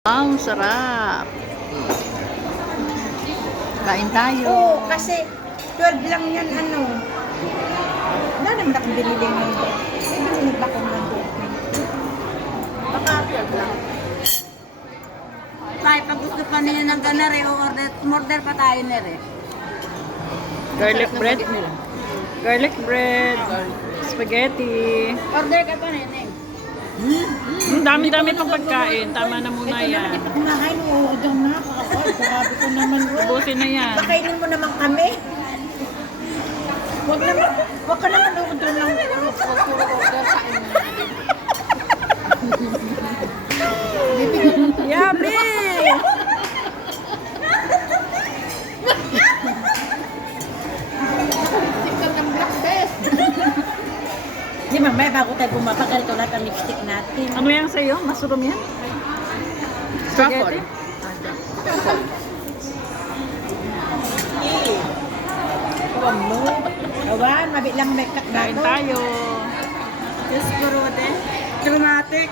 Ang sarap. Kain tayo. Oo, kasi 12 lang yan ano. Wala naman akong binili ng doon. May binili ba akong ng doon? Baka 12 lang. Tay, pag gusto pa niya ng ganar eh, order pa tayo na rin. Garlic bread. Garlic bread. Spaghetti. Order ka pa rin eh. Ang dami-dami pang pagkain. Tama na muna yan. Hindi pa kumain. Oo, dyan na. Grabe ko naman. Ubusin na yan. Pakainin mo naman kami. Wag ka naman doon lang. Order kain mo. Yummy! Sikat ng black best. Di mamaya bago tayo bumabagal ito lahat ang lipstick natin. Ano yan sa'yo? Mushroom yan? Spaghetti? Huwag mo. Awan, mabilang may Kain kakbato. tayo. Yes, puro din. Dramatic.